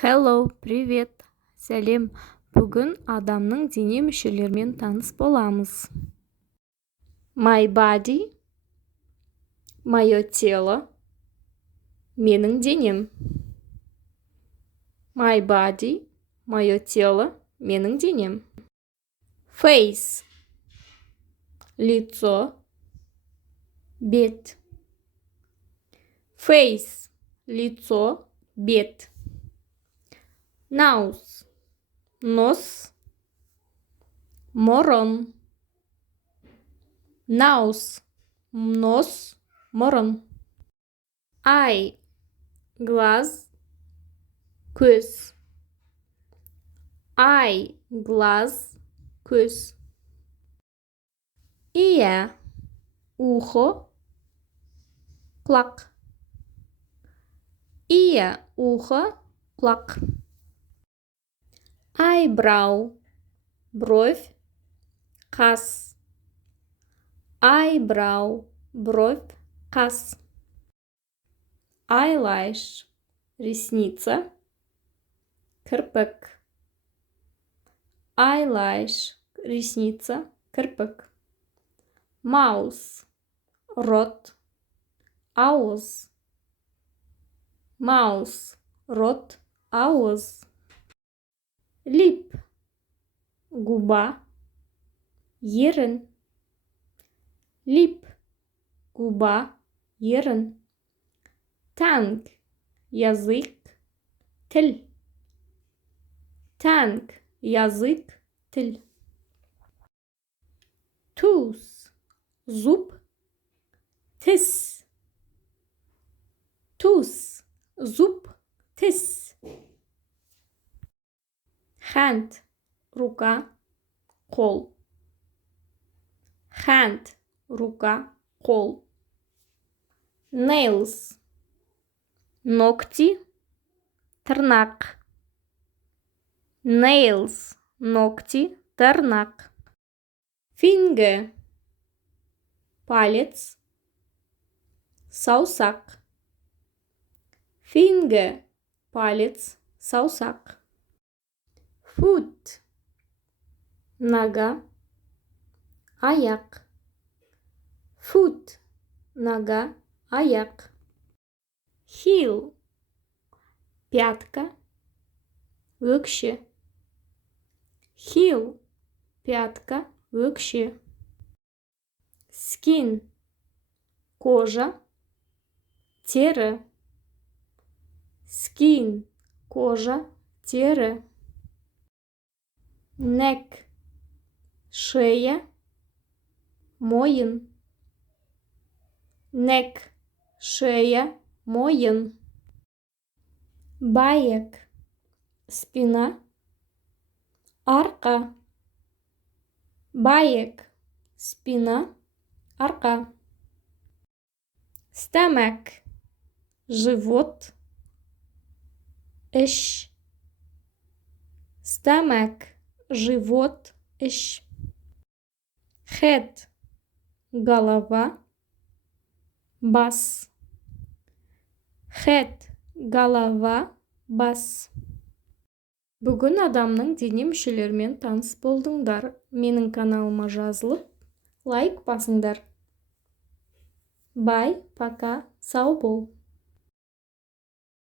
Hello, привет, сәлем. Бүгін адамның дене мүшелерімен таныс боламыз. My body, мое тело, менің денем. My body, мое тело, менің денем. Face, лицо, бет. Face, лицо, бет. Nose, нос, мұрын. Nose, нос, мұрын. Eye, глаз, көз. Eye, глаз, көз. Ear, ухо, құлақ. Ear, ухо, құлақ. Eyebrow, бровь, қас. Eyebrow, бровь, қас. Eyelash, ресница, кірпік. Eyelash, ресница, кірпік. Mouth, рот, ауыз. Mouth, рот, ауыз. Lip, губа, ерін. Lip, губа, ерін. Tongue, язык, тіл. Tongue, язык, тіл. Tooth, зуб, тіс. Tooth, зуб, тіс. Hand, рука, қол. Hand, рука, қол. Nails, ногти, тырнақ. Nails, ногти, тырнақ. Finger, палец, саусақ. Finger, палец, саусақ. Foot, нога, аяқ. Foot, нога, аяқ. Heel, пятка, өкше. Heel, пятка, өкше. Skin, кожа, тері. Skin, кожа, тері. Neck, шея, мойын. Neck, шея, мойын. Back, спина, арқа. Back, спина, арқа. Stomach, живот, іш. Stomach, живот, іш. Head, голова, бас. Head, голова, бас. Бүгін адамның дене мүшелерімен таныс болдыңдар. Менің каналыма жазылып, лайк басыңдар. Бай, пока, сау бол.